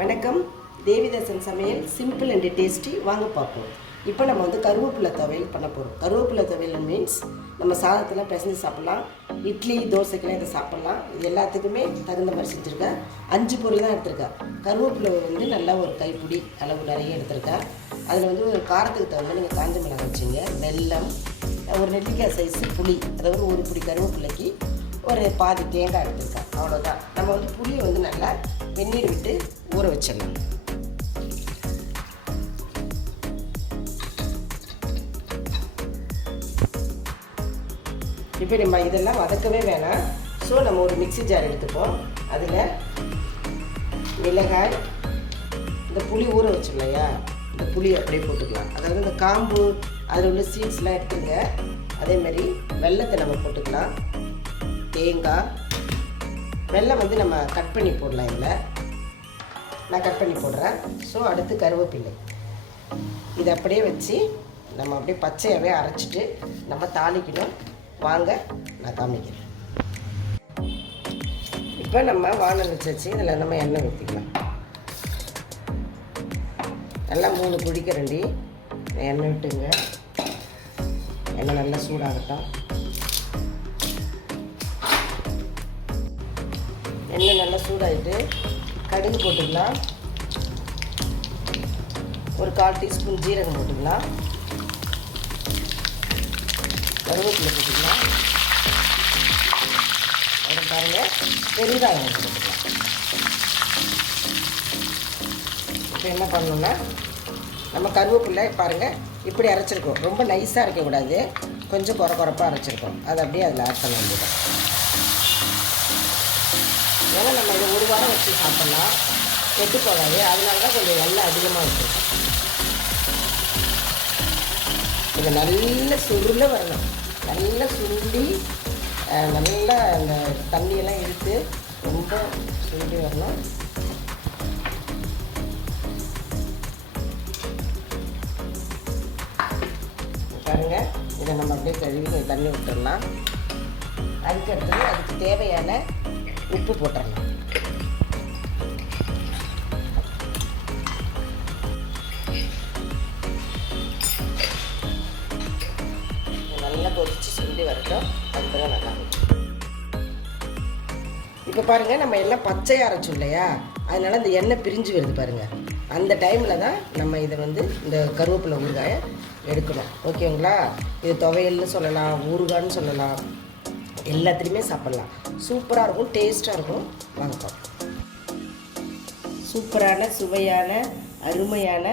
வணக்கம். தேவிதாசன் சமையல் simple and tasty வாங்க பார்ப்போம். இப்போ நம்ம வந்து கருவேப்பிலை துவையல் பண்ண போகிறோம். கருவேப்பிலை துவையல் மீன்ஸ் நம்ம சாதத்தில் பிசைஞ்சு சாப்பிட்லாம், இட்லி தோசைக்கெல்லாம் இதை சாப்பிட்லாம். இது எல்லாத்துக்குமே தகுந்த மாதிரி செஞ்சுருக்கேன். 5 பொருள் தான் எடுத்திருக்கேன். கருவேப்பிலை வந்து நல்லா ஒரு கைப்பிடி அளவு நிறைய எடுத்திருக்கேன். அதில் வந்து ஒரு காரத்துக்கு தகுந்த நீங்கள் காஞ்ச மிளகாய் வச்சுங்க, வெல்லம், ஒரு நெல்லிக்காய் சைஸு புளி, அதாவது ஒரு பிடி கருவேப்பிலைக்கு ஒரு பாதி தேங்காய் எடுத்திருக்கேன். அவ்வளோதான். நம்ம வந்து புளியை வந்து நல்லா வெந்நீர் விட்டு ஊற வச்சிடலாம். இப்போ நம்ம இதெல்லாம் வதக்கவே வேணாம். ஸோ நம்ம ஒரு மிக்ஸி ஜார் எடுத்துப்போம். அதில் மிளகாய், இந்த புளி ஊற வச்சோம் இல்லையா, இந்த புளி அப்படியே போட்டுக்கலாம். அதாவது இந்த காம்பு அதில் உள்ள சீட்ஸ்லாம் எடுத்துங்க. அதேமாதிரி வெல்லத்தை நம்ம போட்டுக்கலாம். தேங்காய், வெல்லம் வந்து நம்ம கட் பண்ணி போடலாம். இதில் நான் கட் பண்ணி போடுறேன். ஸோ அடுத்து கருவேப்பிலை, இதை அப்படியே வச்சு நம்ம அப்படியே பச்சையாகவே அரைச்சிட்டு நம்ம தாளிக்கணும். வாங்க நான் காமிக்கிறேன். இப்போ நம்ம வானல் வச்சு இதில் நம்ம எண்ணெய் ஊற்றிக்கலாம். நல்லா 3 குழிக்கரண்டி எண்ணெய் விட்டுங்க. எண்ணெய் நல்லா சூடாகட்டும். எண்ணெய் நல்லா சூடாகிட்டு கடுகு போட்டுக்கலாம். ஒரு 1/4 டீஸ்பூன் ஜீரகம் போட்டுக்கலாம். கருவேப்பிலை போட்டுக்கலாம். அப்புறம் பாருங்கள், பெருங்காயம் போட்டுக்கலாம். இப்போ என்ன பண்ணணும்னா, நம்ம கருவேப்பிலை பாருங்கள் இப்படி அரைச்சிருக்கோம். ரொம்ப நைஸாக இருக்கக்கூடாது, கொஞ்சம் குறப்பாக அரைச்சிருக்கோம். அதை அப்படியே அதில் ஆட் பண்ண வேண்டியது. ஏன்னா நம்ம இதை 1 வாரம் வச்சு சாப்பிட்லாம், கெட்டு போகாது. அதனால தான் கொஞ்சம் எண்ணெய் அதிகமாக வச்சுருக்கோம். இதை நல்ல சுருள வரணும். நல்லா சுருளி நல்லா அந்த தண்ணியெல்லாம் இழுத்து ரொம்ப சுருளி வரணும். பாருங்கள், இதை நம்ம அப்படியே கழுவி தண்ணி விட்டுடலாம். அதுக்கடுத்தது அதுக்கு தேவையான உப்பு போட்டுடலாம். நல்லா கொதிச்சு சுண்டி வரட்டும். அதுக்கப்புறம் நல்லா இப்போ பாருங்கள், நம்ம எல்லாம் பச்சையாக அரைச்சோம் இல்லையா, அதனால இந்த எண்ணெய் பிரிஞ்சு வருது பாருங்கள். அந்த டைமில் தான் நம்ம இதை வந்து இந்த கருவேப்பிலை ஊறுகாயை எடுக்கணும். ஓகேங்களா? இது துவையல்னு சொல்லலாம், ஊறுகான்னு சொல்லலாம், எல்லாத்துலேயுமே சாப்பிட்லாம். சூப்பராக இருக்கும், டேஸ்ட்டாக இருக்கும். வாங்க. சூப்பரான சுவையான அருமையான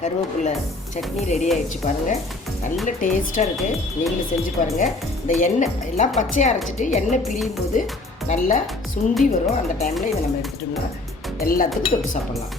கருவேப்பிலை சட்னி ரெடி ஆகிடுச்சு பாருங்கள். நல்ல டேஸ்ட்டாக இருக்குது. நீங்களும் செஞ்சு பாருங்கள். இந்த எண்ணெய் எல்லாம் பச்சையாக அரைச்சிட்டு எண்ணெய் பிரியும் போது நல்லா சுண்டி வரும். அந்த டைமில் இதை நம்ம எடுத்துட்டோம்னா எல்லாத்துக்கும் தொட்டு சாப்பிட்லாம்.